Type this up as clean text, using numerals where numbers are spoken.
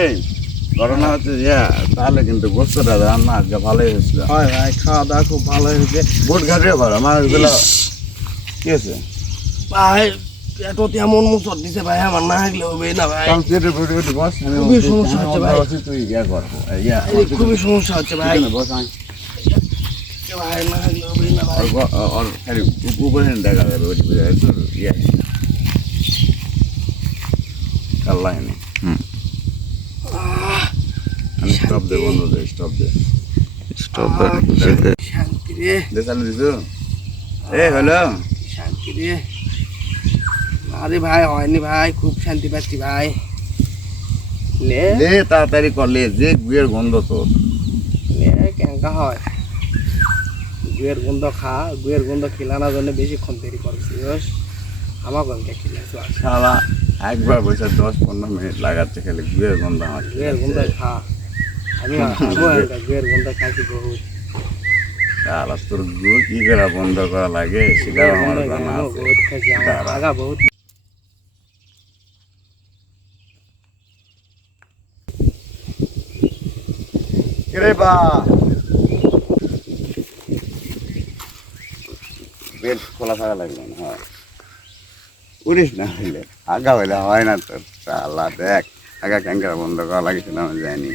এই ঘটনা হচ্ছে তাহলে কিন্তু গোস্তটা রান্না আজকে ভালোই হয়েছিল। হয় ভাই, খাওয়া দাওয়া খুব ভালো হয়েছে। বুট ঘাটিও ভালো মাছগুলো। কি আছে ভাই এত তেমন মুসর দিছে ভাই, আমার না হাগলে হবে না ভাই। বস খুবই সমস্যা হচ্ছে ভাই। তুই ইয়া কর খুবই সমস্যা হচ্ছে ভাই। বস ভাই না হাগলে হবে না ভাই। ওর খালি উপরে দেখা যাবে ইয়া আল্লাহ নে আমি স্টপ দে, বন্ধ দে, স্টপ দে, স্টপ দে। শান্তি রে, দে চালু দিছো। হ্যালো শান্তি রে। আরে ভাই হয়নি ভাই, খুব শান্তি পাচ্ছি ভাই। লে দে তাড়াতাড়ি করলে যে গুয়ের গন্ধ তোর। লে কেঙ্কা হয় গুয়ের গন্ধ খা, গুয়ের গন্ধ খিলানোর জন্য বেশিক্ষণ দেরি করছিস। আমার গন্ধে খিলাইছ শালা একবার বসে 10-15 মিনিট লাগাচ্ছে খালি গুয়ের গন্ধ। আমার গুয়ের গন্ধ খা। আমি গুয়ের গন্ধ খাইছি বহুত। শালা তোর গু কি করে বন্ধ করা লাগে সেটাও আমার জানা আছে। বহুত খাইছি, আমার আগা বহুত। কিরে বা বেড খোলা থাকা লাগবে না। হ্যাঁ উড়িস না হইলে আগা হইলে হয় না তোর। শালা দেখ আগা ক্যাঙ্কার বন্ধ করা লাগিয়েছিলাম, আমি যাইনি।